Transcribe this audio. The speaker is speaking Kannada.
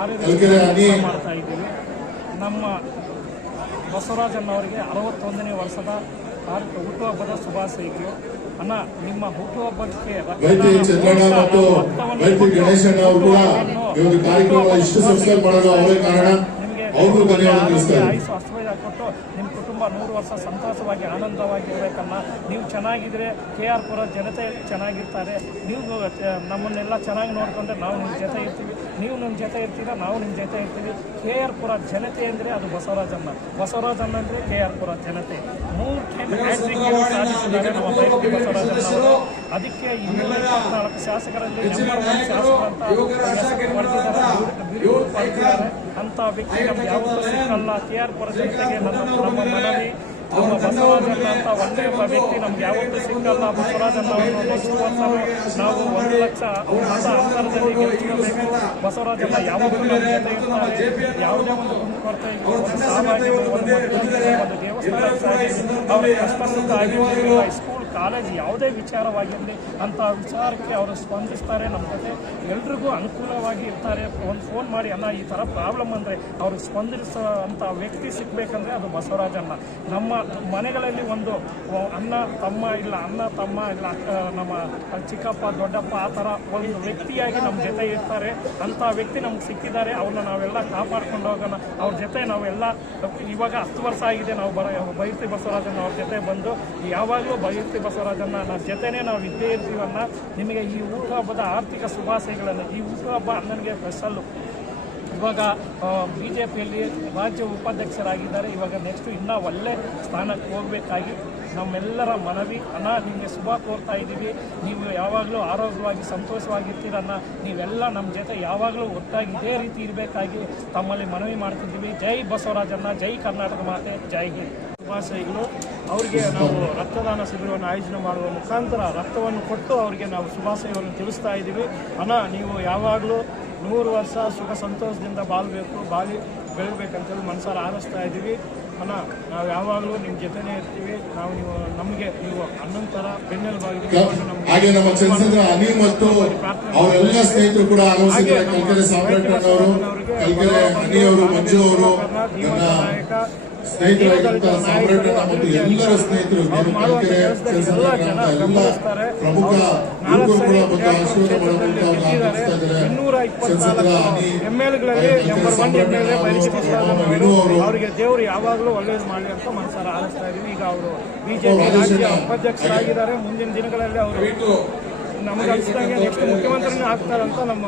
ಕಾರ್ಯದರ್ಶಿ ಮಾಡ್ತಾ ಇದ್ದೀವಿ. ನಮ್ಮ ಬಸವರಾಜಣ್ಣವರಿಗೆ 61ನೇ ವರ್ಷದ ಹುಟ್ಟುಹಬ್ಬದ ಶುಭಾಶಯಗಳು. ಅಣ್ಣ, ನಿಮ್ಮ ಹುಟ್ಟುಹಬ್ಬಕ್ಕೆ ಆಯುಷ್ ಆಶೀರ್ವಾದ ಕೊಟ್ಟು ನಿಮ್ಮ ಕುಟುಂಬ 100 ವರ್ಷ ಸಂತೋಷವಾಗಿ ಆನಂದವಾಗಿರ್ಬೇಕನ್ನ. ನೀವು ಚೆನ್ನಾಗಿದ್ರೆ KR ಪುರ ಜನತೆ ಚೆನ್ನಾಗಿರ್ತಾರೆ. ನೀವು ನಮ್ಮನ್ನೆಲ್ಲ ಚೆನ್ನಾಗಿ ನೋಡ್ಕೊಂಡ್ರೆ ನಾವು ನಿಮ್ಮ ಜೊತೆ ಇರ್ತೀವಿ, ನೀವು ನಮ್ಮ ಜೊತೆ ಇರ್ತೀರ, ನಾವು ನಿಮ್ಮ ಜೊತೆ ಇರ್ತೀವಿ. KR ಪುರ ಜನತೆ ಅಂದರೆ ಅದು ಬಸವರಾಜಣ್ಣ ಅಂದರೆ KR ಪುರ ಜನತೆ. 3 ಟೈಮ್ ಹ್ಯಾಟ್ರಿಕ್ ಸಾಧಿಸಿದ್ದಾರೆ ನಮ್ಮ ಬೈರತಿ ಬಸವರಾಜಣ್ಣ ಅವರು. ಅದಕ್ಕೆ 24 ಶಾಸಕರಲ್ಲಿ ನಂಬರ್ 1 ಶಾಸಕರು ಅಂತ ಪಡೆದಿದ್ದಾರೆ. ಅಂಥ ವ್ಯಕ್ತಿ ನಮ್ಗೆ ಯಾವತ್ತೂ ಸಿಕ್ಕಲ್ಲ. KR ಪುರ ಜನತೆಗೆ ನಮ್ಮ ಮನವಿ, ನಮ್ಮ ಬಸವರಾಜಣ್ಣ ಅಂತ ಒಳ್ಳೆಯ ವ್ಯಕ್ತಿ ನಮ್ಗೆ ಯಾವತ್ತೂ ಸಿಕ್ಕಲ್ಲ. ಬಸವರಾಜಣ್ಣ ಅವರನ್ನು ನೆಕ್ಸ್ಟ್ ವರ್ಷ ನಾವು 1 ಲಕ್ಷ ಮತ ಅಂತರದಲ್ಲಿ ಗೆಲ್ಲಿಸಬೇಕು. ಬಸವರಾಜಣ್ಣ ಯಾವತ್ತೂ ನಮ್ಮ ಜೊತೆ ಇರ್ತಾರೆ. ಯಾವುದೇ ಒಂದು ಕೊರತೆ ಸಾಮಾಜಿಕ ಒಂದು ದೇವಸ್ಥಾನ ಅವರ ಕಷ್ಟ ಸುಖ ಆಗಿರಲಿ, ಸ್ಕೂಲ್ ಕಾಲೇಜ್ ಯಾವುದೇ ವಿಚಾರವಾಗಿರಲಿ ಅಂಥ ವಿಚಾರಕ್ಕೆ ಅವರು ಸ್ಪಂದಿಸ್ತಾರೆ. ನಮ್ಮ ಜೊತೆ ಎಲ್ರಿಗೂ ಅನುಕೂಲವಾಗಿ ಇರ್ತಾರೆ. ಒಂದು ಫೋನ್ ಮಾಡಿ ಅಣ್ಣ ಈ ಥರ ಪ್ರಾಬ್ಲಮ್ ಅಂದರೆ ಅವ್ರಿಗೆ ಸ್ಪಂದಿಸೋ ಅಂಥ ವ್ಯಕ್ತಿ ಸಿಗಬೇಕಂದ್ರೆ ಅದು ಬಸವರಾಜಣ್ಣ. ನಮ್ಮ ಮನೆಗಳಲ್ಲಿ ಒಂದು ಅಣ್ಣ ತಮ್ಮ ಇಲ್ಲ ನಮ್ಮ ಚಿಕ್ಕಪ್ಪ ದೊಡ್ಡಪ್ಪ ಆ ಥರ ಒಂದು ವ್ಯಕ್ತಿಯಾಗಿ ನಮ್ಮ ಜೊತೆ ಇರ್ತಾರೆ. ಅಂಥ ವ್ಯಕ್ತಿ ನಮ್ಗೆ ಸಿಕ್ಕಿದ್ದಾರೆ. ಅವ್ರನ್ನ ನಾವೆಲ್ಲ ಕಾಪಾಡ್ಕೊಂಡು ಹೋಗೋಣ. ಅವ್ರ ಜೊತೆ ನಾವೆಲ್ಲ ಇವಾಗ 10 ವರ್ಷ ಆಗಿದೆ ನಾವು ಬೈರತಿ ಬಸವರಾಜಣ್ಣ ಅವ್ರ ಜೊತೆ ಬಂದು. ಯಾವಾಗಲೂ ಬೈರತಿ ಬಸವರಾಜಣ್ಣ ನನ್ನ ಜೊತೆನೇ ನಾವು ಇದ್ದೇ ಇರ್ತೀವನ್ನ. ನಿಮಗೆ ಈ ಹುಟ್ಟುಹಬ್ಬದ ಆರ್ಥಿಕ ಶುಭಾಶಯಗಳನ್ನು. ಈ ಹುಟ್ಟುಹಬ್ಬ ಅಣ್ಣನಿಗೆ ಸ್ಪೆಷಲ್ಲು. ಇವಾಗ BJPಯಲ್ಲಿ ರಾಜ್ಯ ಉಪಾಧ್ಯಕ್ಷರಾಗಿದ್ದಾರೆ. ಇವಾಗ ನೆಕ್ಸ್ಟ್ ಇನ್ನೂ ಒಳ್ಳೆ ಸ್ಥಾನಕ್ಕೆ ಹೋಗಬೇಕಾಗಿ ನಮ್ಮೆಲ್ಲರ ಮನವಿ. ಅಣ್ಣ, ನಿಮಗೆ ಶುಭ ಕೋರ್ತಾ ಇದ್ದೀವಿ. ನೀವು ಯಾವಾಗಲೂ ಆರೋಗ್ಯವಾಗಿ ಸಂತೋಷವಾಗಿರ್ತೀರನ್ನ. ನೀವೆಲ್ಲ ನಮ್ಮ ಜೊತೆ ಯಾವಾಗಲೂ ಒಟ್ಟಾಗಿ ಇದೇ ರೀತಿ ಇರಬೇಕಾಗಿ ತಮ್ಮಲ್ಲಿ ಮನವಿ ಮಾಡ್ತಿದ್ದೀವಿ. ಜೈ ಬಸವರಾಜಣ್ಣ, ಜೈ ಕರ್ನಾಟಕ ಮಾತೆ, ಜೈ ಹಿಂದ್. ಶುಭಾಶಯಗಳು. ಅವರಿಗೆ ನಾವು ರಕ್ತದಾನ ಶಿಬಿರವನ್ನು ಆಯೋಜನೆ ಮಾಡುವ ಮುಖಾಂತರ ರಕ್ತವನ್ನು ಕೊಟ್ಟು ಅವರಿಗೆ ನಾವು ಶುಭಾಶಯವನ್ನು ತಿಳಿಸ್ತಾ ಇದ್ದೀವಿ. ಅಣ್ಣ, ನೀವು ಯಾವಾಗಲೂ 100 ವರ್ಷ ಸುಖ ಸಂತೋಷದಿಂದ ಬಾಳಿ ಬೆಳಬೇಕಂತೇಳಿ ಮನಸಾರ ಆರಿಸ್ತಾ ಇದ್ದೀವಿ. ಅಣ್ಣ, ನಾವು ಯಾವಾಗಲೂ ನಿಮ್ಮ ಜೊತೆನೇ ಇರ್ತೀವಿ. ನಮಗೆ ನೀವು ಅಣ್ಣನ ಥರ ಬೆನ್ನೆಲುಬಾಗಿದ್ದೀವಿ. ಸ್ನೇಹಿತರಾಗಿರುವಂತಹ ಸಾಮ್ರಾಟಣ್ಣ ಮತ್ತು ಎಲ್ಲರ ಸ್ನೇಹಿತರು ಪ್ರಮುಖ ಅವರಿಗೆ ದೇವರು ಯಾವಾಗಲೂ ಒಳ್ಳೇದು ಮಾಡಲಿ ಅಂತ ಮನಸಾರ ಆರಿಸ್ತಾ ಇದೀವಿ. ಈಗ ಅವರು BJP ರಾಜ್ಯ ಉಪಾಧ್ಯಕ್ಷರಾಗಿದ್ದಾರೆ. ಮುಂದಿನ ದಿನಗಳಲ್ಲಿ ಅವರು ನಮಗೆ ಅನಿಸಿದಂಗೆ ನೆಕ್ಸ್ಟ್ ಮುಖ್ಯಮಂತ್ರಿನೇ ಆಗ್ತಾರಂತ ನಮ್ಮ